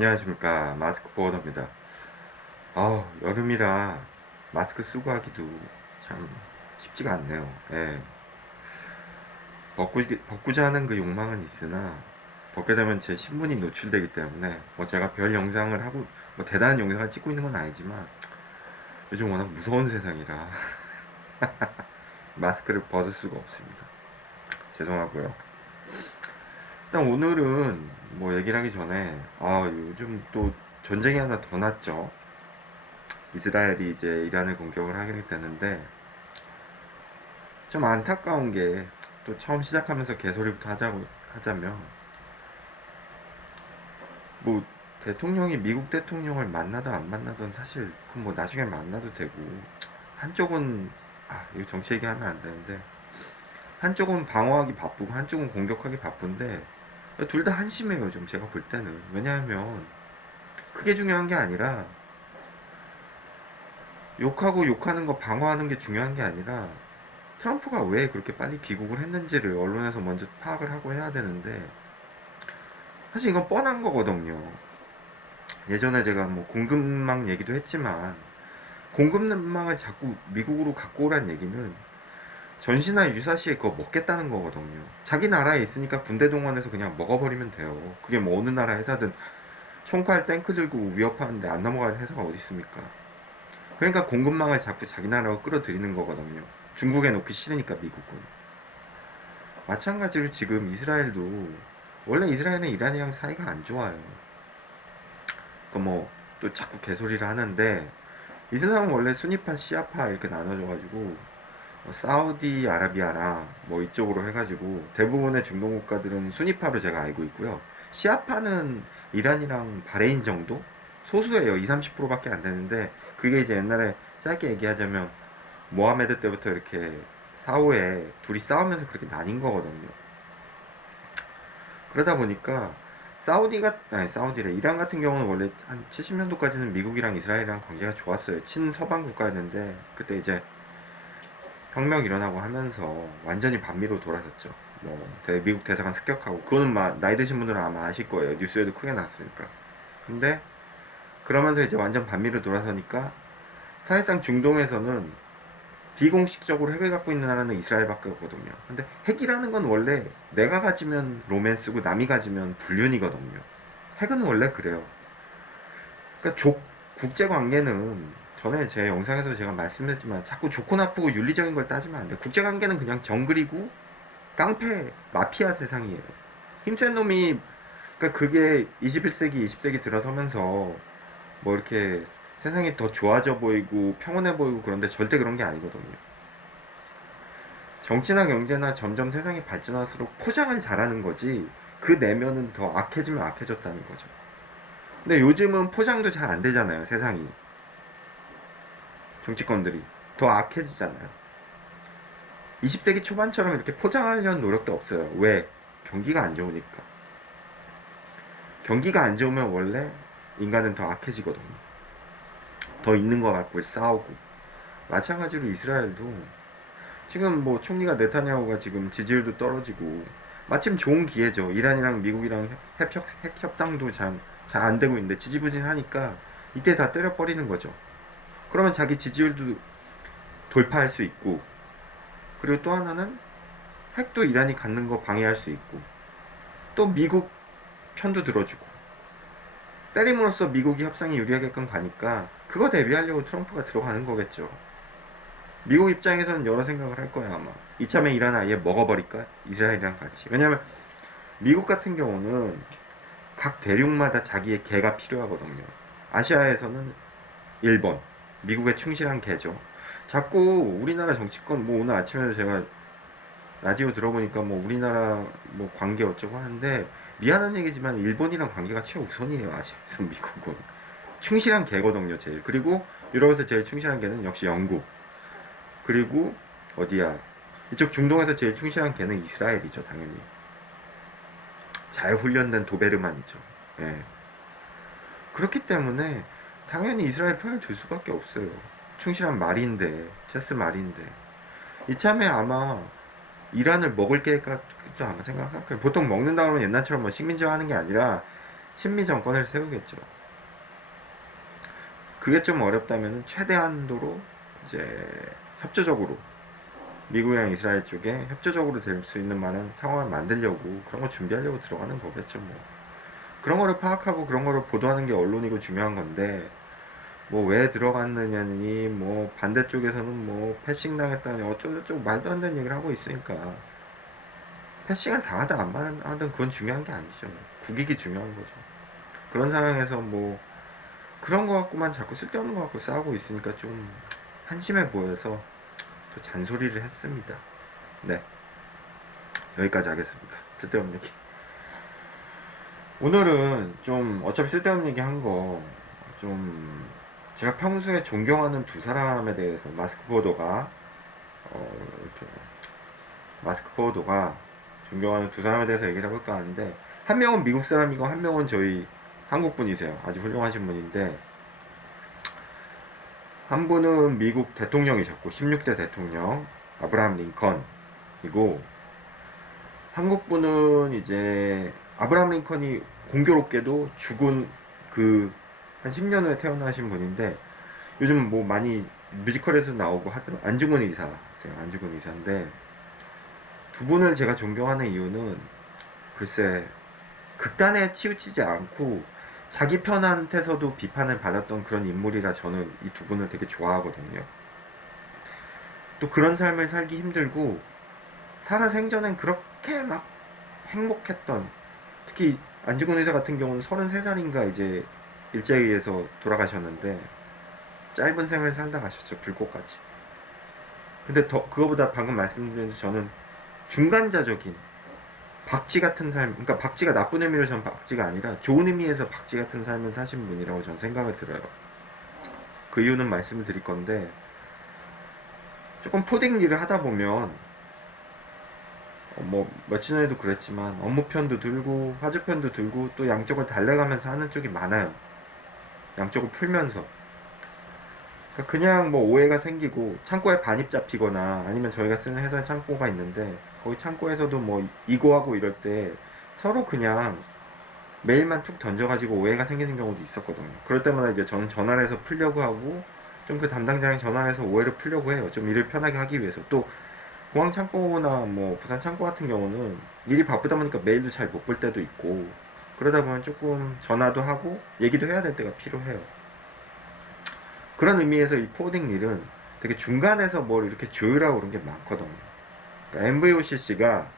안녕하십니까. 마스크 보어더입니다. 여름이라 마스크 쓰고 하기도 참 쉽지가 않네요. 예. 벗고자 하는 그 욕망은 있으나, 벗게 되면 제 신분이 노출되기 때문에, 제가 별 영상을 하고, 대단한 영상을 찍고 있는 건 아니지만, 요즘 워낙 무서운 세상이라, 마스크를 벗을 수가 없습니다. 죄송하고요. 일단 오늘은 얘기를 하기 전에, 요즘 또 전쟁이 하나 더 났죠. 이스라엘이 이제 이란을 공격을 하게 되는데, 좀 안타까운 게, 또 처음 시작하면서 개소리부터 하자면, 뭐 대통령이 미국 대통령을 만나든 안 만나든 사실 그건 나중에 만나도 되고, 한쪽은 이거 정치 얘기하면 안 되는데, 한쪽은 방어하기 바쁘고 한쪽은 공격하기 바쁜데, 둘 다 한심해요. 좀 제가 볼 때는. 왜냐하면 그게 중요한 게 아니라, 욕하고 욕하는 거 방어하는 게 중요한 게 아니라, 트럼프가 왜 그렇게 빨리 귀국을 했는지를 언론에서 먼저 파악을 하고 해야 되는데, 사실 이건 뻔한 거거든요. 예전에 제가 공급망 얘기도 했지만, 공급망을 자꾸 미국으로 갖고 오란 얘기는 전시나 유사시에 그거 먹겠다는 거거든요. 자기 나라에 있으니까 군대 동원해서 그냥 먹어버리면 돼요. 그게 어느 나라 회사든 총칼 탱크 들고 위협하는데 안 넘어갈 회사가 어디 있습니까? 그러니까 공급망을 자꾸 자기 나라로 끌어들이는 거거든요. 중국에 놓기 싫으니까 미국은. 마찬가지로 지금 이스라엘도, 원래 이스라엘은 이란이랑 사이가 안 좋아요. 또 자꾸 개소리를 하는데, 이슬람은 원래 수니파, 시아파 이렇게 나눠져가지고, 사우디 아라비아랑 이쪽으로 해가지고, 대부분의 중동 국가들은 수니파로 제가 알고 있고요. 시아파는 이란이랑 바레인 정도? 소수예요. 20, 30%밖에 안 되는데, 그게 이제 옛날에 짧게 얘기하자면, 모하메드 때부터 이렇게 사후에 둘이 싸우면서 그렇게 나뉜 거거든요. 그러다 보니까 사우디래. 이란 같은 경우는 원래 한 70년도까지는 미국이랑 이스라엘이랑 관계가 좋았어요. 친서방 국가였는데, 그때 이제 혁명 일어나고 하면서 완전히 반미로 돌아섰죠. 미국 대사관 습격하고, 그거는 나이 드신 분들은 아마 아실 거예요. 뉴스에도 크게 나왔으니까. 근데 그러면서 이제 완전 반미로 돌아서니까, 사실상 중동에서는 비공식적으로 핵을 갖고 있는 나라는 이스라엘밖에 없거든요. 근데 핵이라는 건 원래 내가 가지면 로맨스고 남이 가지면 불륜이거든요. 핵은 원래 그래요. 그러니까 국제관계는, 전에 제 영상에서 제가 말씀드렸지만, 자꾸 좋고 나쁘고 윤리적인 걸 따지면 안 돼요. 국제관계는 그냥 정글이고 깡패 마피아 세상이에요. 힘센 놈이, 그러니까 그게 21세기 20세기 들어서면서 이렇게 세상이 더 좋아져 보이고 평온해 보이고 그런데 절대 그런 게 아니거든요. 정치나 경제나 점점 세상이 발전할수록 포장을 잘하는 거지, 그 내면은 더 악해지면 악해졌다는 거죠. 근데 요즘은 포장도 잘 안 되잖아요. 세상이, 정치권들이 더 악해지잖아요. 20세기 초반처럼 이렇게 포장하려는 노력도 없어요. 왜? 경기가 안 좋으니까. 경기가 안 좋으면 원래 인간은 더 악해지거든요. 더 있는 것 같고 싸우고. 마찬가지로 이스라엘도 지금 총리가 네타냐후가 지금 지지율도 떨어지고, 마침 좋은 기회죠. 이란이랑 미국이랑 핵 협상도 잘 안 되고 있는데 지지부진하니까 이때 다 때려버리는 거죠. 그러면 자기 지지율도 돌파할 수 있고, 그리고 또 하나는 핵도 이란이 갖는 거 방해할 수 있고, 또 미국 편도 들어주고, 때림으로써 미국이 협상이 유리하게끔 가니까 그거 대비하려고 트럼프가 들어가는 거겠죠. 미국 입장에서는 여러 생각을 할 거야 아마. 이참에 이란 아예 먹어버릴까? 이스라엘이랑 같이. 왜냐면 미국 같은 경우는 각 대륙마다 자기의 개가 필요하거든요. 아시아에서는 일본, 미국의 충실한 개죠. 자꾸 우리나라 정치권, 오늘 아침에도 제가 라디오 들어보니까 우리나라 관계 어쩌고 하는데, 미안한 얘기지만 일본이랑 관계가 최우선이에요. 아시아에서 미국은 충실한 개거든요 제일. 그리고 유럽에서 제일 충실한 개는 역시 영국. 그리고 어디야, 이쪽 중동에서 제일 충실한 개는 이스라엘이죠. 당연히 잘 훈련된 도베르만이죠. 예. 그렇기 때문에 당연히 이스라엘 편을 들 수밖에 없어요. 충실한 말인데, 체스 말인데. 이참에 아마 이란을 먹을 계획 같죠 아마 생각할까요? 보통 먹는다 그러면 옛날처럼 식민지화 하는 게 아니라 친미 정권을 세우겠죠. 그게 좀 어렵다면 최대한도로 이제 협조적으로 미국이랑 이스라엘 쪽에 협조적으로 될 수 있는 만한 상황을 만들려고 그런 거 준비하려고 들어가는 거겠죠. 뭐 그런 거를 파악하고 그런 거를 보도하는 게 언론이고 중요한 건데, 뭐 왜 들어갔느냐니 뭐 반대쪽에서는 뭐 패싱 당했다니 어쩌고저쩌고 말도 안 되는 얘기를 하고 있으니까, 패싱을 당하든 안 당하든 그건 중요한 게 아니죠. 국익이 중요한 거죠. 그런 상황에서 뭐 그런 거 갖고만 자꾸 쓸데없는 거 갖고 싸우고 있으니까 좀 한심해 보여서 또 잔소리를 했습니다. 네, 여기까지 하겠습니다. 쓸데없는 얘기. 오늘은 좀 어차피 쓸데없는 얘기 한 거 좀 제가 평소에 존경하는 두 사람에 대해서 이렇게 마스크 포워더가 존경하는 두 사람에 대해서 얘기를 해볼까 하는데, 한 명은 미국 사람이고 한 명은 저희 한국 분이세요. 아주 훌륭하신 분인데, 한 분은 미국 대통령이셨고 16대 대통령 아브라함 링컨이고, 한국 분은 이제 아브라함 링컨이 공교롭게도 죽은 그 한 10년 후에 태어나신 분인데, 요즘 뭐 많이 뮤지컬에서 나오고 하더라고요. 안중근 의사세요. 안중근 의사인데, 두 분을 제가 존경하는 이유는 글쎄 극단에 치우치지 않고 자기 편한테서도 비판을 받았던 그런 인물이라 저는 이 두 분을 되게 좋아하거든요. 또 그런 삶을 살기 힘들고 살아생전엔 그렇게 막 행복했던, 특히 안중근 의사 같은 경우는 33살인가 이제 일제에 의해서 돌아가셨는데 짧은 생을 살다 가셨죠. 불꽃같이. 근데 더 그거보다 방금 말씀드린 저는 중간자적인 박쥐 같은 삶, 그러니까 박쥐가 나쁜 의미로 전 박쥐가 아니라 좋은 의미에서 박쥐 같은 삶을 사신 분이라고 저는 생각을 들어요. 그 이유는 말씀을 드릴 건데, 조금 포딩 일을 하다 보면 뭐 며칠 전에도 그랬지만 업무편도 들고 화주편도 들고 또 양쪽을 달래가면서 하는 쪽이 많아요. 양쪽을 풀면서. 그러니까 그냥 뭐 오해가 생기고 창고에 반입 잡히거나, 아니면 저희가 쓰는 회사 창고가 있는데 거기 창고에서도 뭐 이고하고 이럴 때 서로 그냥 메일만 툭 던져가지고 오해가 생기는 경우도 있었거든요. 그럴 때마다 이제 저는 전화를 해서 풀려고 하고, 좀 그 담당자랑 전화해서 오해를 풀려고 해요. 좀 일을 편하게 하기 위해서. 또 공항 창고나 뭐 부산 창고 같은 경우는 일이 바쁘다 보니까 메일도 잘 못 볼 때도 있고, 그러다 보면 조금 전화도 하고 얘기도 해야 될 때가 필요해요. 그런 의미에서 이 포워딩 일은 되게 중간에서 뭘 이렇게 조율하고 그런 게 많거든요. 그러니까 MVOCC가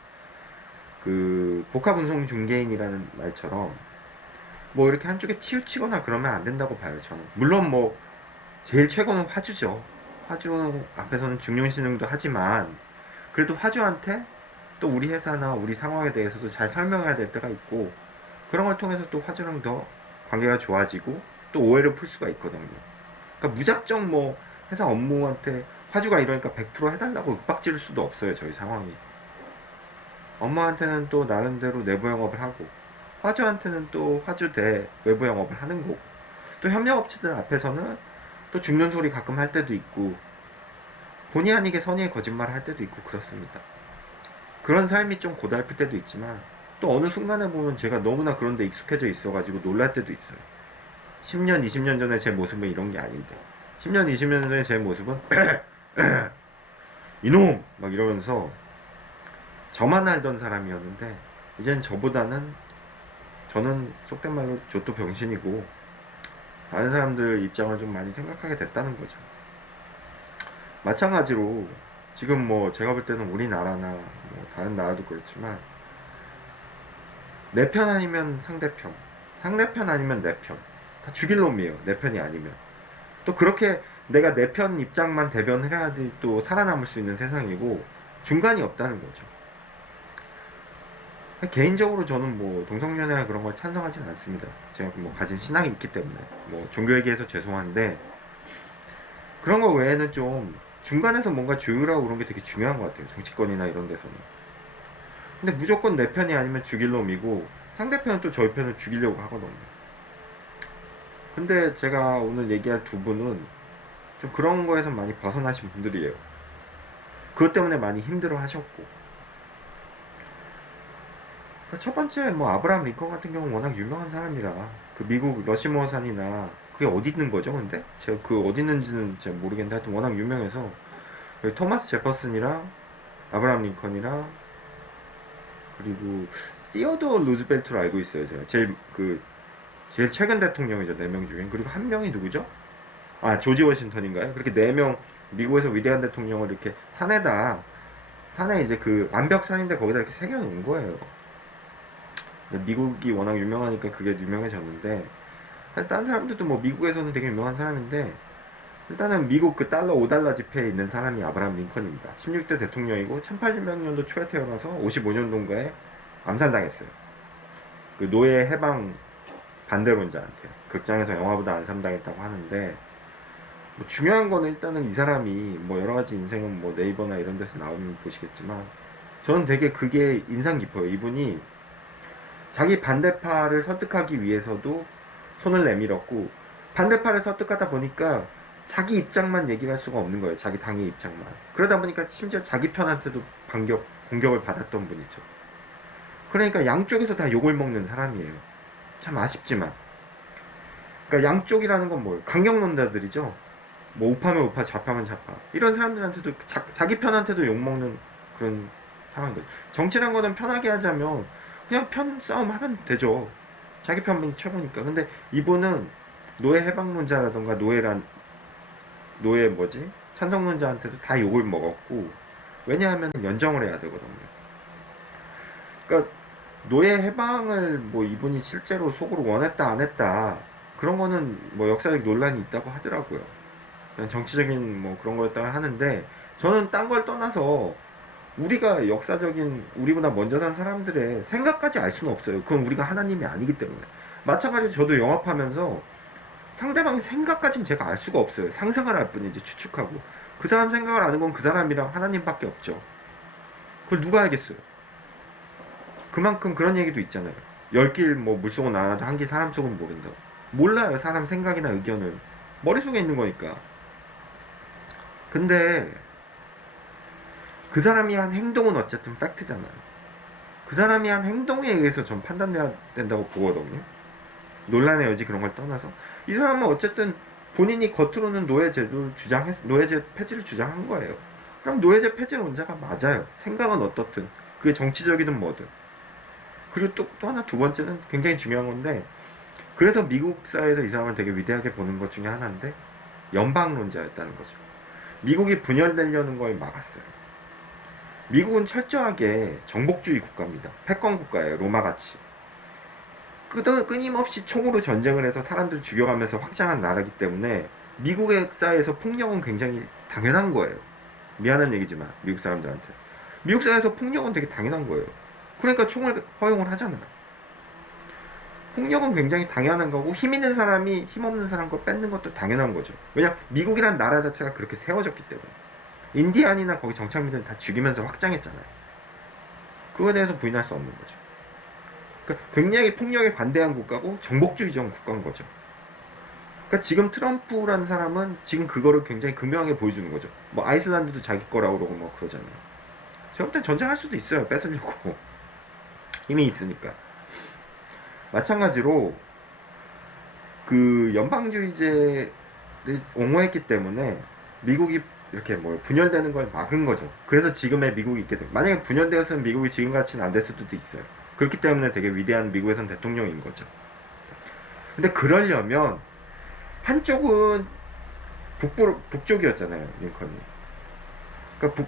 그 복합운송 중개인이라는 말처럼 뭐 이렇게 한쪽에 치우치거나 그러면 안 된다고 봐요, 저는. 물론 뭐 제일 최고는 화주죠. 화주 앞에서는 중용신용도 하지만, 그래도 화주한테 또 우리 회사나 우리 상황에 대해서도 잘 설명해야 될 때가 있고, 그런 걸 통해서 또 화주랑 더 관계가 좋아지고 또 오해를 풀 수가 있거든요. 그러니까 무작정 뭐 회사 업무한테 화주가 이러니까 100% 해달라고 윽박지를 수도 없어요, 저희 상황이. 엄마한테는 또 나름대로 내부 영업을 하고, 화주한테는 또 화주 대 외부 영업을 하는 거고, 또 협력업체들 앞에서는 또 죽는 소리 가끔 할 때도 있고, 본의 아니게 선의의 거짓말을 할 때도 있고 그렇습니다. 그런 삶이 좀 고달플 때도 있지만, 또 어느 순간에 보면 제가 너무나 그런 데 익숙해져 있어가지고 놀랄 때도 있어요. 10년, 20년 전에 제 모습은 이런 게 아닌데, 10년, 20년 전에 제 모습은 이놈! 막 이러면서 저만 알던 사람이었는데, 이젠 저는 속된 말로 저도 병신이고 다른 사람들 입장을 좀 많이 생각하게 됐다는 거죠. 마찬가지로 지금 뭐 제가 볼 때는 우리나라나 뭐 다른 나라도 그렇지만, 내 편 아니면 상대편, 상대편 아니면 내 편, 다 죽일 놈이에요. 내 편이 아니면. 또 그렇게 내가 내 편 입장만 대변을 해야지 또 살아남을 수 있는 세상이고, 중간이 없다는 거죠. 개인적으로 저는 뭐 동성연애나 그런 걸 찬성하진 않습니다. 제가 뭐 가진 신앙이 있기 때문에 뭐 종교 얘기해서 죄송한데, 그런 거 외에는 좀 중간에서 뭔가 조율하고 그런 게 되게 중요한 것 같아요. 정치권이나 이런 데서는. 근데 무조건 내 편이 아니면 죽일 놈이고, 상대편은 또 저희 편을 죽이려고 하거든요. 근데 제가 오늘 얘기할 두 분은 좀 그런 거에서 많이 벗어나신 분들이에요. 그것 때문에 많이 힘들어 하셨고, 첫 번째 뭐 아브라함 링컨 같은 경우는 워낙 유명한 사람이라 그 미국 러시모어 산이나 그게 어디 있는 거죠 근데? 제가 그 어디 있는지는 잘 모르겠는데 하여튼 워낙 유명해서 그 토마스 제퍼슨이랑 아브라함 링컨이랑 그리고 티어도어 루즈벨트로 알고 있어요 제가 제일 최근 대통령이죠 4명 중에. 그리고 한 명이 누구죠? 아 조지 워싱턴인가요? 그렇게 4명 미국에서 위대한 대통령을 이렇게 산에 이제 그 암벽산인데 거기다 이렇게 새겨놓은 거예요. 근데 미국이 워낙 유명하니까 그게 유명해졌는데 딴 사람들도 뭐 미국에서는 되게 유명한 사람인데 일단은 미국 그 달러 5달러 지폐에 있는 사람이 아브라함 링컨입니다. 16대 대통령이고 1800년도 초에 태어나서 55년도인가에 암살당했어요. 그 노예 해방 반대론자한테 극장에서 영화보다 안삼당했다고 하는데 뭐 중요한 거는 일단은 이 사람이 뭐 여러 가지 인생은 뭐 네이버나 이런 데서 나오면 보시겠지만 저는 되게 그게 인상 깊어요. 이분이 자기 반대파를 설득하기 위해서도 손을 내밀었고 반대파를 설득하다 보니까 자기 입장만 얘기할 수가 없는 거예요. 자기 당의 입장만. 그러다 보니까 심지어 자기 편한테도 공격을 받았던 분이죠. 그러니까 양쪽에서 다 욕을 먹는 사람이에요. 참 아쉽지만. 그러니까 양쪽이라는 건 뭐예요? 강경론자들이죠. 뭐 우파면 우파, 좌파면 좌파. 이런 사람들한테도 자기 편한테도 욕 먹는 그런 상황들. 정치란 거는 편하게 하자면 그냥 편 싸움 하면 되죠. 자기 편이 최고니까. 근데 이분은 노예 해방론자라던가 노예 뭐지? 찬성론자한테도 다 욕을 먹었고 왜냐하면 연정을 해야 되거든요. 그러니까 노예 해방을 뭐 이분이 실제로 속으로 원했다 안 했다 그런 거는 뭐 역사적 논란이 있다고 하더라고요. 그냥 정치적인 뭐 그런 거였다고 하는데 저는 딴 걸 떠나서 우리가 역사적인 우리보다 먼저 산 사람들의 생각까지 알 수는 없어요. 그건 우리가 하나님이 아니기 때문에. 마찬가지로 저도 영업하면서 상대방의 생각까지는 제가 알 수가 없어요. 상상을 할 뿐이지 추측하고. 그 사람 생각을 아는 건 그 사람이랑 하나님밖에 없죠. 그걸 누가 알겠어요. 그만큼 그런 얘기도 있잖아요. 10길 뭐 물속은 알아도 한 길 사람 속은 모른다고. 몰라요. 사람 생각이나 의견은. 머릿속에 있는 거니까. 근데 그 사람이 한 행동은 어쨌든 팩트잖아요. 그 사람이 한 행동에 의해서 전 판단해야 된다고 보거든요. 논란의 여지 그런 걸 떠나서 이 사람은 어쨌든 본인이 겉으로는 노예제 폐지를 주장한 거예요. 그럼 노예제 폐지론자가 맞아요. 생각은 어떻든 그게 정치적이든 뭐든. 그리고 또 하나 두 번째는 굉장히 중요한 건데 그래서 미국 사회에서 이 사람을 되게 위대하게 보는 것 중에 하나인데 연방론자였다는 거죠. 미국이 분열되려는 걸 막았어요. 미국은 철저하게 정복주의 국가입니다. 패권 국가예요. 로마같이. 끊임없이 총으로 전쟁을 해서 사람들 죽여가면서 확장한 나라기 때문에 미국의 사회에서 폭력은 굉장히 당연한 거예요. 미안한 얘기지만 미국 사람들한테. 미국 사회에서 폭력은 되게 당연한 거예요. 그러니까 총을 허용을 하잖아요. 폭력은 굉장히 당연한 거고 힘 있는 사람이 힘 없는 사람 걸 뺏는 것도 당연한 거죠. 왜냐 미국이란 나라 자체가 그렇게 세워졌기 때문에. 인디안이나 거기 정착민들 다 죽이면서 확장했잖아요. 그거에 대해서 부인할 수 없는 거죠. 그러니까 굉장히 폭력에 관대한 국가고 정복주의적 국가인 거죠. 그러니까 지금 트럼프라는 사람은 지금 그거를 굉장히 극명하게 보여주는 거죠. 뭐 아이슬란드도 자기 거라고 그러고 뭐 그러잖아요. 제가 볼 땐 전쟁할 수도 있어요. 뺏으려고. 힘이 있으니까. 마찬가지로 그 연방주의제를 옹호했기 때문에 미국이 이렇게 뭐 분열되는 걸 막은 거죠. 그래서 지금의 미국이 있게 됩니다. 만약에 분열되었으면 미국이 지금같이는 안 됐을 수도 있어요. 그렇기 때문에 되게 위대한 미국에선 대통령인 거죠. 근데 그러려면 한쪽은 북쪽이었잖아요, 링컨이. 그러니까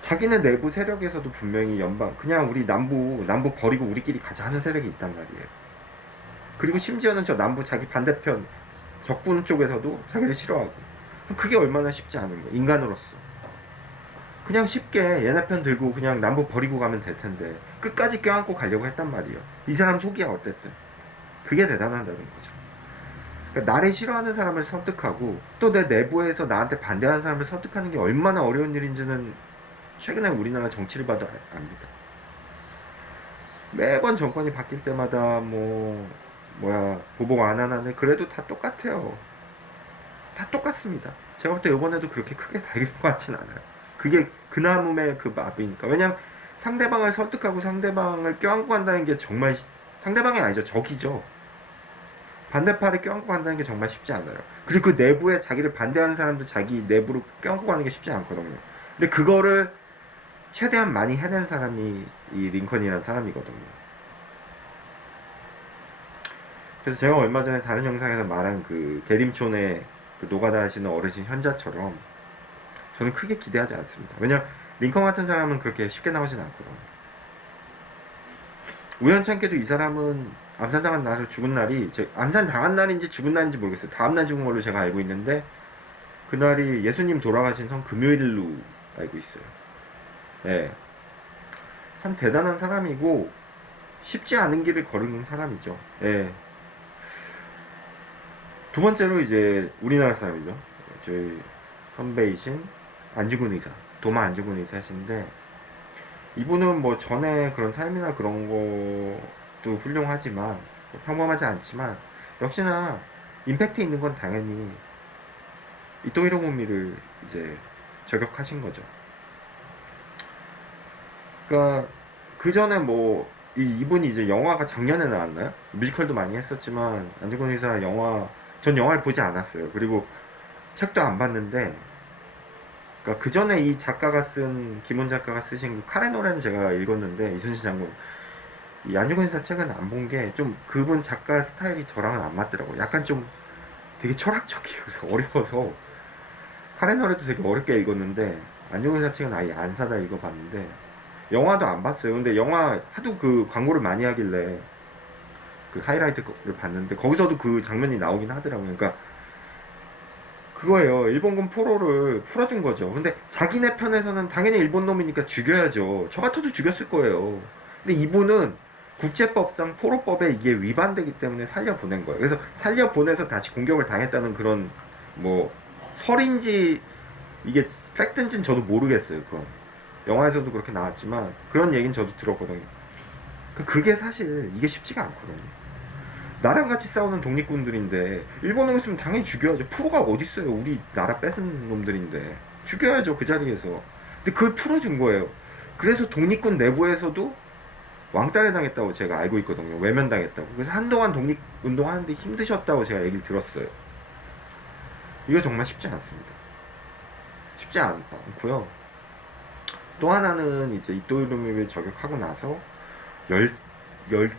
자기네 내부 세력에서도 분명히 그냥 우리 남부 버리고 우리끼리 가자 하는 세력이 있단 말이에요. 그리고 심지어는 저 남부 자기 반대편 적군 쪽에서도 자기를 싫어하고. 그게 얼마나 쉽지 않은 거예요, 인간으로서. 그냥 쉽게 얘네 편 들고 그냥 남부 버리고 가면 될 텐데 끝까지 껴안고 가려고 했단 말이에요. 이 사람 속이야 어쨌든. 그게 대단하다는 거죠. 그러니까 나를 싫어하는 사람을 설득하고 또 내 내부에서 나한테 반대하는 사람을 설득하는 게 얼마나 어려운 일인지는 최근에 우리나라 정치를 봐도 압니다. 매번 정권이 바뀔 때마다 보복 안 하나네 그래도 다 똑같아요. 다 똑같습니다. 제가 볼 때 이번에도 그렇게 크게 다를 것 같진 않아요. 그게 그나무의 그 마비니까. 왜냐면 상대방을 설득하고 상대방을 껴안고 간다는 게 정말 상대방이 아니죠. 적이죠. 반대파를 껴안고 간다는 게 정말 쉽지 않아요. 그리고 그 내부에 자기를 반대하는 사람도 자기 내부로 껴안고 가는 게 쉽지 않거든요. 근데 그거를 최대한 많이 해낸 사람이 이 링컨이라는 사람이거든요. 그래서 제가 얼마 전에 다른 영상에서 말한 그 계림촌에 그 노가다 하시는 어르신 현자처럼 저는 크게 기대하지 않습니다. 왜냐면 링컨 같은 사람은 그렇게 쉽게 나오진 않거든요. 우연찮게도 이 사람은 암살당한 나서 죽은 날이 암살당한 날인지 죽은 날인지 모르겠어요. 다음날 죽은 걸로 제가 알고 있는데 그날이 예수님 돌아가신 성 금요일로 알고 있어요. 예. 참 대단한 사람이고 쉽지 않은 길을 걸은 사람이죠. 예. 두 번째로 이제 우리나라 사람이죠. 저희 선배이신 안중근 의사, 도마 안중근 의사신데 이분은 뭐 전에 그런 삶이나 그런 것도 훌륭하지만 평범하지 않지만 역시나 임팩트 있는 건 당연히 이토 히로부미를 이제 저격하신 거죠. 그러니까 그 전에 뭐 이분이 이제 영화가 작년에 나왔나요? 뮤지컬도 많이 했었지만 안중근 의사 영화 전 영화를 보지 않았어요. 그리고 책도 안 봤는데 그러니까 그 전에 이 작가가 쓴 김훈 작가가 쓰신 그 칼의 노래는 제가 읽었는데 이순신 장군 이 안중근 의사 책은 안 본 게 좀 그분 작가 스타일이 저랑은 안 맞더라고요. 약간 좀 되게 철학적이어서 어려워서 칼의 노래도 되게 어렵게 읽었는데 안중근 의사 책은 아예 안 사다 읽어봤는데 영화도 안 봤어요. 근데 영화 하도 그 광고를 많이 하길래 그 하이라이트를 봤는데 거기서도 그 장면이 나오긴 하더라고요. 그러니까 그거예요. 일본군 포로를 풀어준 거죠. 근데 자기네 편에서는 당연히 일본 놈이니까 죽여야죠. 저 같아도 죽였을 거예요. 근데 이분은 국제법상 포로법에 이게 위반되기 때문에 살려보낸 거예요. 그래서 살려보내서 다시 공격을 당했다는 그런 뭐 설인지 이게 팩트인지는 저도 모르겠어요. 그건 영화에서도 그렇게 나왔지만 그런 얘기는 저도 들었거든요. 그게 사실 이게 쉽지가 않거든요. 나랑 같이 싸우는 독립군들인데 일본 놈 있으면 당연히 죽여야죠. 프로가 어딨어요. 우리 나라 뺏은 놈들인데 죽여야죠. 그 자리에서. 근데 그걸 풀어준 거예요. 그래서 독립군 내부에서도 왕따를 당했다고 제가 알고 있거든요. 외면당했다고. 그래서 한동안 독립운동 하는데 힘드셨다고 제가 얘기를 들었어요. 이거 정말 쉽지 않습니다. 쉽지 않고요. 또 하나는 이제 이토 히로부미를 저격하고 나서 열, 열,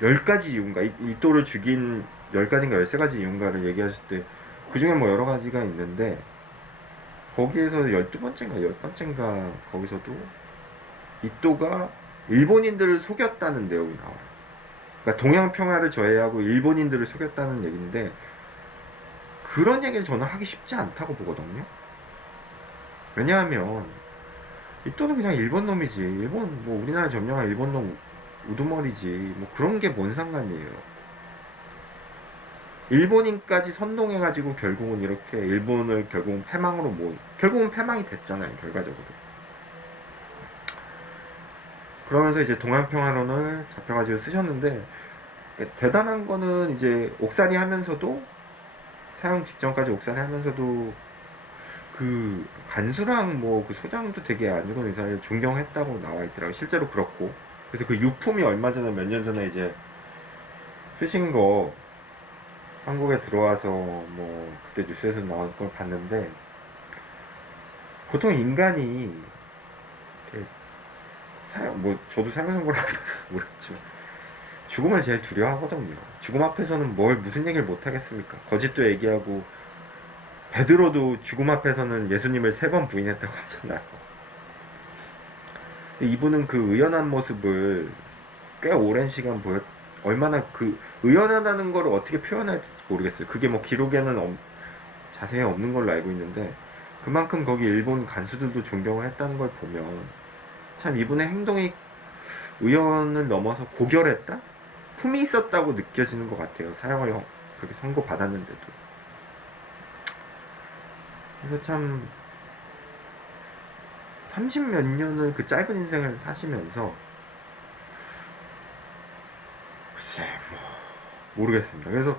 10가지 이유인가 이토를 죽인 10가지인가 13가지 이유인가를 얘기하실 때 그중에 뭐 여러 가지가 있는데 거기에서 12번째인가 10번째인가 거기서도 이토가 일본인들을 속였다는 내용이 나와요. 그러니까 동양평화를 저해하고 일본인들을 속였다는 얘기인데 그런 얘기를 저는 하기 쉽지 않다고 보거든요. 왜냐하면 이토는 그냥 일본 놈이지. 일본 뭐 우리나라 점령한 일본 놈 우두머리지. 뭐 그런 게 뭔 상관이에요. 일본인까지 선동해가지고 결국은 이렇게 일본을 결국은 패망으로 결국은 패망이 됐잖아요. 결과적으로. 그러면서 이제 동양평화론을 잡혀가지고 쓰셨는데 대단한 거는 이제 옥살이 하면서도 사형 직전까지 옥살이 하면서도 그 간수랑 뭐 그 소장도 되게 안중근 의사를 존경했다고 나와 있더라고요. 실제로 그렇고. 그래서 그 유품이 얼마 전에 몇 년 전에 이제 쓰신 거 한국에 들어와서 뭐 그때 뉴스에서 나온 걸 봤는데 보통 인간이 뭐 저도 사형선고를 안 해서 모르겠지만 죽음을 제일 두려워하거든요. 죽음 앞에서는 무슨 얘기를 못 하겠습니까? 거짓도 얘기하고 베드로도 죽음 앞에서는 예수님을 3번 부인했다고 하잖아요. 근데 이분은 그 의연한 모습을 꽤 오랜 시간 얼마나 그 의연하다는 걸 어떻게 표현할지 모르겠어요. 그게 뭐 기록에는 자세히 없는 걸로 알고 있는데 그만큼 거기 일본 간수들도 존경을 했다는 걸 보면 참 이분의 행동이 의연을 넘어서 고결했다? 품이 있었다고 느껴지는 것 같아요. 사형을 그렇게 선고받았는데도. 그래서 참 30몇 년을 그 짧은 인생을 사시면서 글쎄 모르겠습니다. 그래서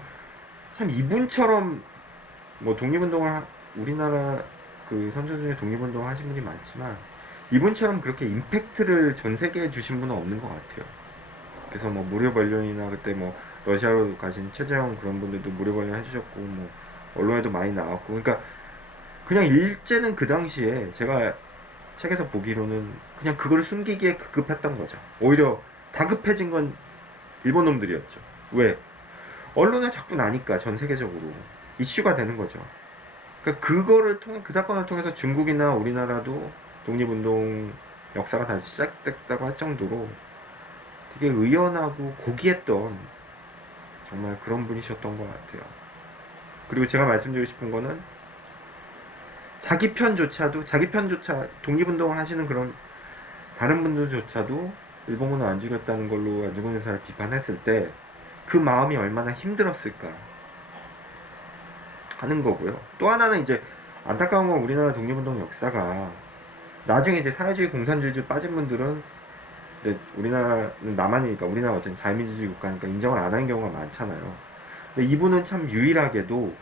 참 이분처럼 뭐 독립운동을 우리나라 그 선조 중에 독립운동을 하신 분이 많지만 이분처럼 그렇게 임팩트를 전 세계에 주신 분은 없는 것 같아요. 그래서 뭐 무료 관련이나 그때 뭐 러시아로 가신 최재형 그런 분들도 무료 관련 해주셨고 뭐 언론에도 많이 나왔고 그러니까 그냥 일제는 그 당시에 제가 책에서 보기로는 그냥 그걸 숨기기에 급급했던 거죠. 오히려 다급해진 건 일본 놈들이었죠. 왜? 언론에 자꾸 나니까 전 세계적으로 이슈가 되는 거죠. 그러니까 그거를 통해 그 사건을 통해서 중국이나 우리나라도 독립운동 역사가 다시 시작됐다고 할 정도로 되게 의연하고 고귀했던 정말 그런 분이셨던 것 같아요. 그리고 제가 말씀드리고 싶은 거는 자기 편조차 독립운동을 하시는 그런 다른 분들조차도 일본군을 안 죽였다는 걸로 안중근 의사를 비판했을 때 그 마음이 얼마나 힘들었을까 하는 거고요. 또 하나는 이제 안타까운 건 우리나라 독립운동 역사가 나중에 이제 사회주의 공산주의 빠진 분들은 이제 우리나라는 남한이니까 우리나라 어쨌든 자유민주주의 국가니까 인정을 안 하는 경우가 많잖아요. 근데 이분은 참 유일하게도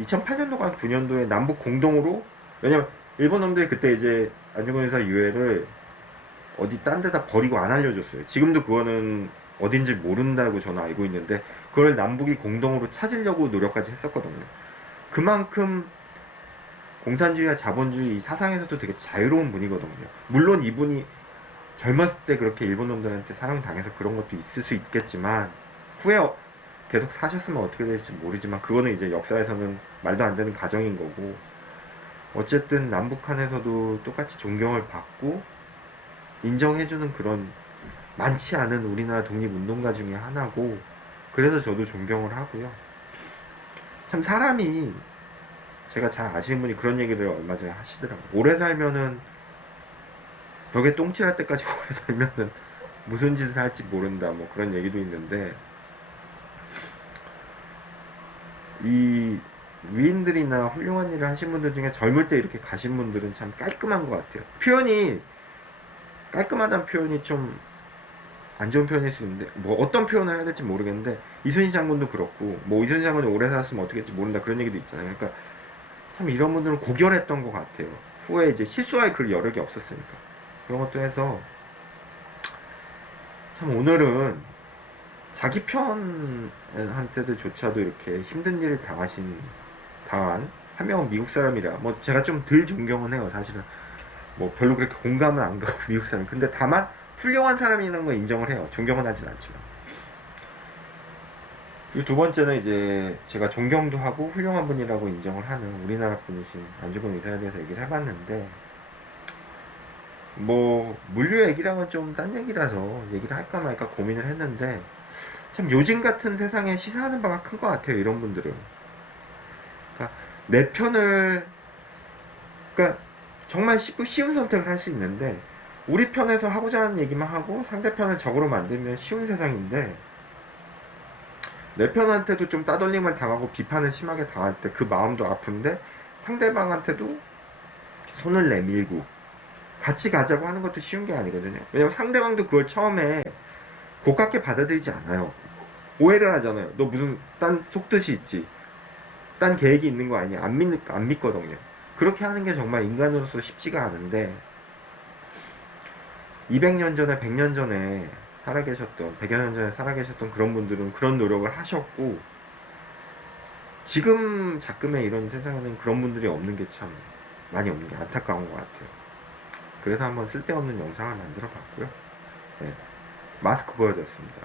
2008년도가 9년도에 남북 공동으로 왜냐면 일본 놈들이 그때 이제 안중근 의사 유해를 어디 딴 데다 버리고 안 알려줬어요. 지금도 그거는 어딘지 모른다고 저는 알고 있는데 그걸 남북이 공동으로 찾으려고 노력까지 했었거든요. 그만큼 공산주의와 자본주의 사상에서도 되게 자유로운 분이거든요. 물론 이분이 젊었을 때 그렇게 일본 놈들한테 사용당해서 그런 것도 있을 수 있겠지만 후에 계속 사셨으면 어떻게 될지 모르지만 그거는 이제 역사에서는 말도 안 되는 가정인 거고 어쨌든 남북한에서도 똑같이 존경을 받고 인정해주는 그런 많지 않은 우리나라 독립운동가 중에 하나고 그래서 저도 존경을 하고요. 참 사람이 제가 잘 아시는 분이 그런 얘기를 얼마 전에 하시더라고요. 오래 살면은 벽에 똥칠할 때까지 오래 살면은 무슨 짓을 할지 모른다 뭐 그런 얘기도 있는데 이 위인들이나 훌륭한 일을 하신 분들 중에 젊을 때 이렇게 가신 분들은 참 깔끔한 것 같아요. 표현이 깔끔하다는 표현이 좀 안 좋은 표현일 수 있는데 뭐 어떤 표현을 해야 될지 모르겠는데 이순신 장군도 그렇고 뭐 이순신 장군이 오래 살았으면 어떻게 될지 모른다 그런 얘기도 있잖아요. 그러니까 참 이런 분들은 고결했던 것 같아요. 후에 이제 실수할 그 여력이 없었으니까 그런 것도 해서 참 오늘은 자기 편한테도조차도 이렇게 힘든 일을 당한 한 명은 미국 사람이라 뭐 제가 좀 덜 존경은 해요. 사실은 뭐 별로 그렇게 공감은 안 가고 미국 사람 근데 다만 훌륭한 사람이라는 걸 인정을 해요. 존경은 하진 않지만. 그리고 두 번째는 이제 제가 존경도 하고 훌륭한 분이라고 인정을 하는 우리나라 분이신 안중근 의사에 대해서 얘기를 해봤는데 뭐 물류 얘기랑은 좀 딴 얘기라서 얘기를 할까 말까 고민을 했는데 참 요즘 같은 세상에 시사하는 바가 큰 것 같아요. 이런 분들은 그러니까 내 편을 그러니까 정말 쉽고 쉬운 선택을 할 수 있는데 우리 편에서 하고자 하는 얘기만 하고 상대편을 적으로 만들면 쉬운 세상인데 내 편한테도 좀 따돌림을 당하고 비판을 심하게 당할 때 그 마음도 아픈데 상대방한테도 손을 내밀고 같이 가자고 하는 것도 쉬운 게 아니거든요. 왜냐면 상대방도 그걸 처음에 고깝게 받아들이지 않아요. 오해를 하잖아요. 너 무슨 딴 속뜻이 있지, 딴 계획이 있는 거 아니야, 안 믿거든요. 그렇게 하는 게 정말 인간으로서 쉽지가 않은데 200년 전에 100년 전에 살아계셨던 100여 년 전에 살아계셨던 그런 분들은 그런 노력을 하셨고 지금 작금의 이런 세상에는 그런 분들이 없는 게 참 많이 없는 게 안타까운 것 같아요. 그래서 한번 쓸데없는 영상을 만들어 봤고요. 네, 마스크 보여드렸습니다.